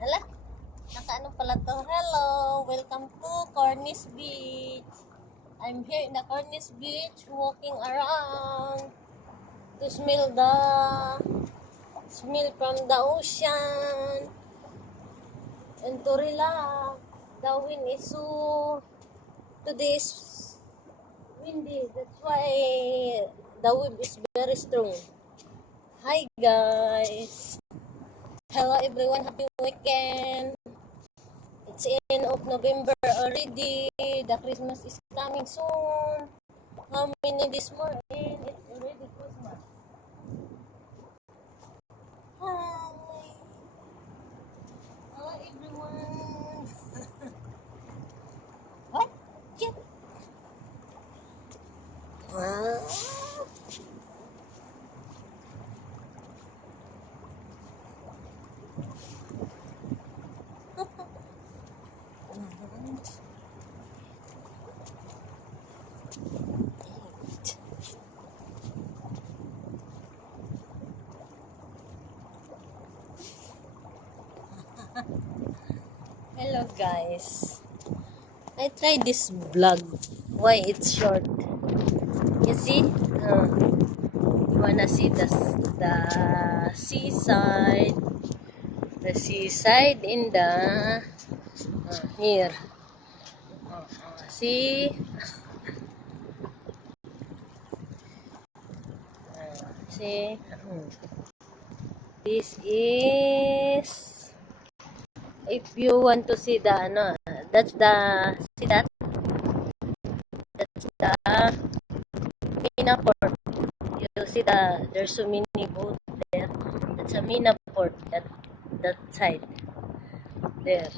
Hala, nakaano pala to? Hello, welcome to Cornice Beach. I'm here in the Cornice Beach, walking around to smell from the ocean and to relax. The wind is today is windy. That's why the wave is very strong. Hi guys. Hello everyone, happy weekend. It's end of November already. The Christmas is coming soon. How many days more and it's already Christmas. Hi. Hello everyone. What? Cute. Wow. Hello guys. I tried this vlog. Why it's short? You see? You wanna see the seaside? The seaside in the here. See? See? This is, if you want to see the that's the, see that? That's the Mina Port. You see there's so many boats there. That's a Mina Port, that side. There.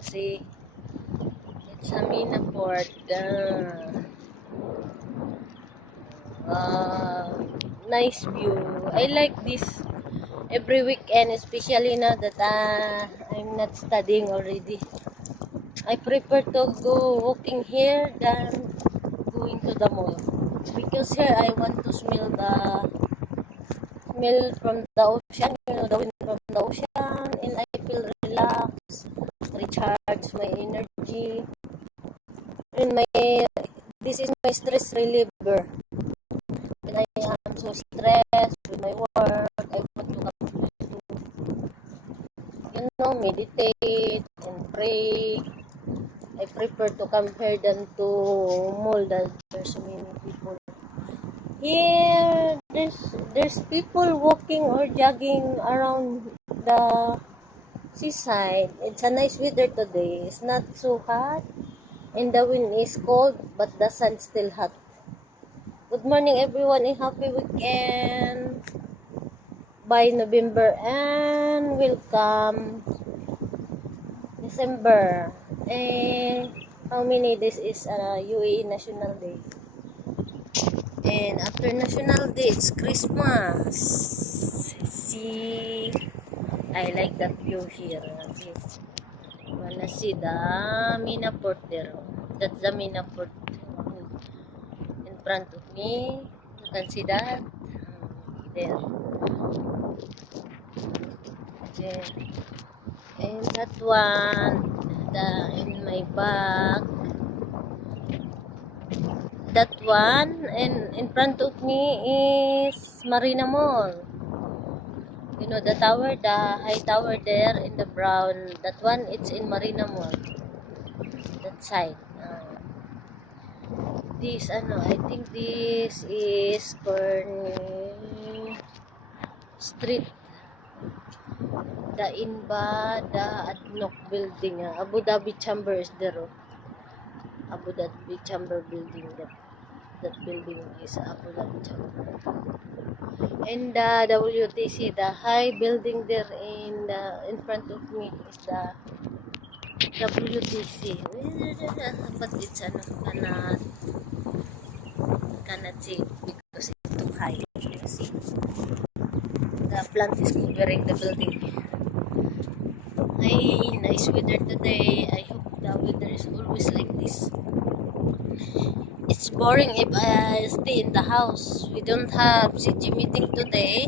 See? It's a Mina Port. Nice view. I like this every weekend, especially now that I'm not studying already. I prefer to go walking here than going to the mall, because here I want to smell from the ocean, the wind from the ocean, and I feel relaxed, recharge my energy, and this is my stress reliever. When I am so stressed with my work, I want to meditate and pray. I prefer to come here than to mall that there's so many people. Here, there's people walking or jogging around the seaside. It's a nice weather today. It's not so hot, and the wind is cold, but the sun's still hot. Good morning, everyone, and happy weekend. By November and welcome December. And how many days is UAE National Day? And after National Day, it's Christmas. See, I like that view here. See, you wanna see the Mina Port there? That's the Mina Port in front of me. You can see that there. Okay. And that one, in my back. That one, and in front of me is Marina Mall. You know the tower, the high tower there in the brown. That one, it's in Marina Mall. That side. This, I think this is Corny Street. The Inba, the Adnok building. Abu Dhabi Chamber is there. Abu Dhabi Chamber building. That building is Abu Dhabi Chamber. And the WTC, the high building there in front of me is the WTC. But it's cannot see because it's too high. See, the plant is covering the building. Hi, nice weather today. I hope the weather is always like this. It's boring if I stay in the house. We don't have CG meeting today.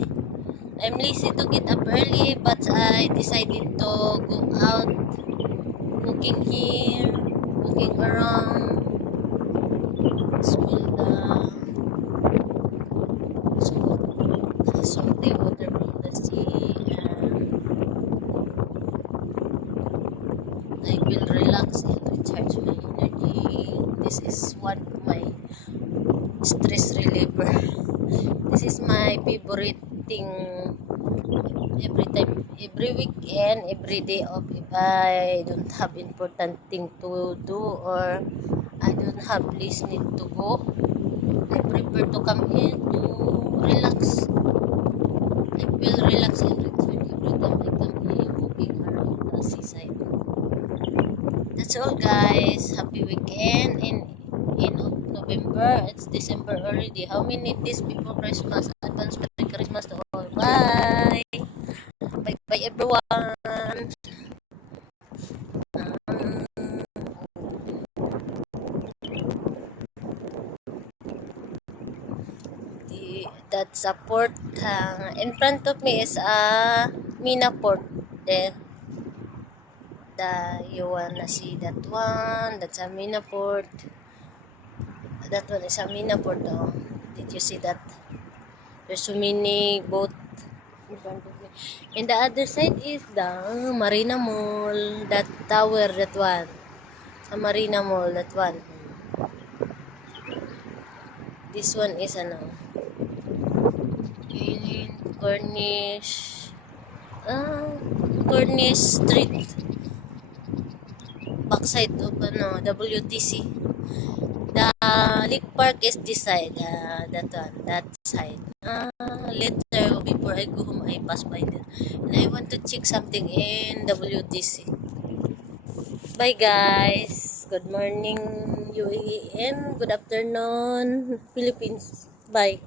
I'm lazy to get up early, but I decided to go out, walking here, walking around, smell the salty water from the sea, and I will relax and recharge my energy. This is one of my stress reliever. This is my favorite thing every time, every weekend, every day off. If I don't have important thing to do or I don't have place need to go, I prefer to come here to relax. I feel relax and recharge every time I come here walking around the seaside. That's all, guys. Happy weekend in November. It's December already. How many days before Christmas? Advance Merry Christmas to all. Bye. Bye bye everyone. That support in front of me is a Mina Port. You wanna see that one? That's a Mina Port. That one is a Mina Port. Oh. Did you see that? There's so many boat in front of me. And the other side is the Marina Mall. That tower, that one. Sa Marina Mall, that one. This one is ano? Cornish. Cornish Street. Backside of ano, WTC. The Lake Park is this side. That one, that side. Later before I go home, I pass by there. And I want to check something in WTC. Bye guys. Good morning UAE and good afternoon Philippines. Bye.